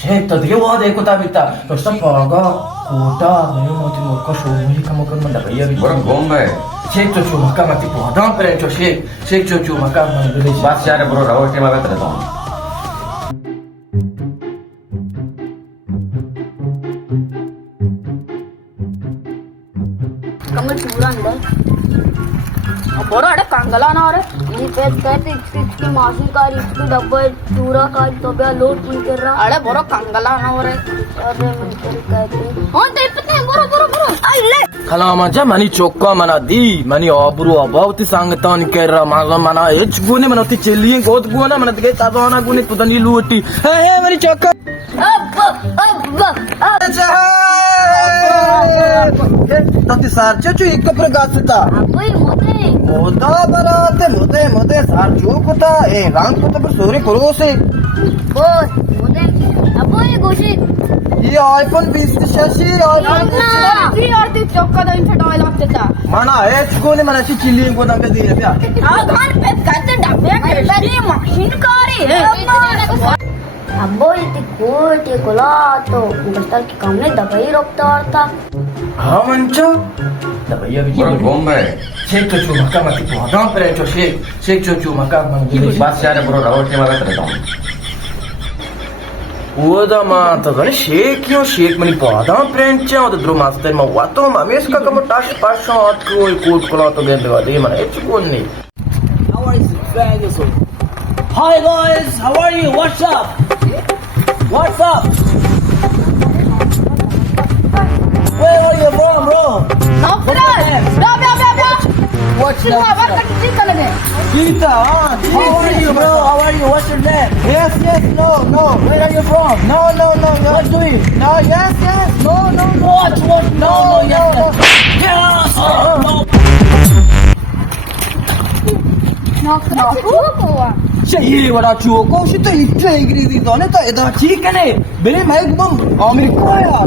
शेख तो दियो वो देखो ता बिता तो सब पागा कोटा मैं मोती मुल्का शो मुझे कम कर मन भैया भी बड़ा गोम है शेख तो चो मक्का मत पौधा पर जो शेख चो मक्का मन बिले बस यार ब्रो रावट टीम आगे रहता हूं कमल चूरा अंदर बोरा अरे कंगला ना रे ये पेट कहते इसकी मासी का इसकी डब्बा चूरा का तो बे लोट नहीं कर रहा अरे बोरा कंगला ना रे अरे मैं कहते हां ते पता है बोरा बोरा बोरा आई ले कलामाच्या मनी चोक्का मना दी मनी आबरू अबावती सांगतान केरा मागा मना एच गुने मनती चेलिये गोद गुना मनत गे ताबाना गुने तुदनी लूटी हे मनी चोक्का अब तती सारच्या चो एक प्रगासता अबे मोता बराते मोते सार चोकता ए रांग कुता पर सोरे करोसे बोल मोते अबे गोशी ये आईफोन 20 शशी आईफोन फ्री आरती चौका दा इनसे डायलॉग देता मना एच गुने मनाची चिलिये गोदा के दिए त्या हां खान पे कहते डब्बे के मशीन कारी है अब्बो इतनी कोट ये कोला तो बस्तर के काम ने दवाई रोकता और था हाँ मंचो दवाइया भी बड़ा गोम है शेख तो चो मक्का मत पौधा पर जो शेख चो मक्का मन बिले बस यार ब्रो रावट टीम आगे रहता हूं वो दा माता गने शेख मनी पौधा प्रेंचा और द्रो मास्टर में हुआ तो हमें इसका कम टाश पाश और कोई कोट कोला तो गए दे मन एच कोन नहीं How are you guys? Hi guys, how are you? What's up? What's up? Where are you from, bro? What's your name? Gita, how are you, bro? How are you? What's your name? Yes, no. Where are you from? No. What doing? No, yes. No. What? No, yes. Yes. ये बड़ा choco she तो इच्छा agree दी तो ने तो एदा ठीक है ने बेरे मैं एकदम अमेरिका आया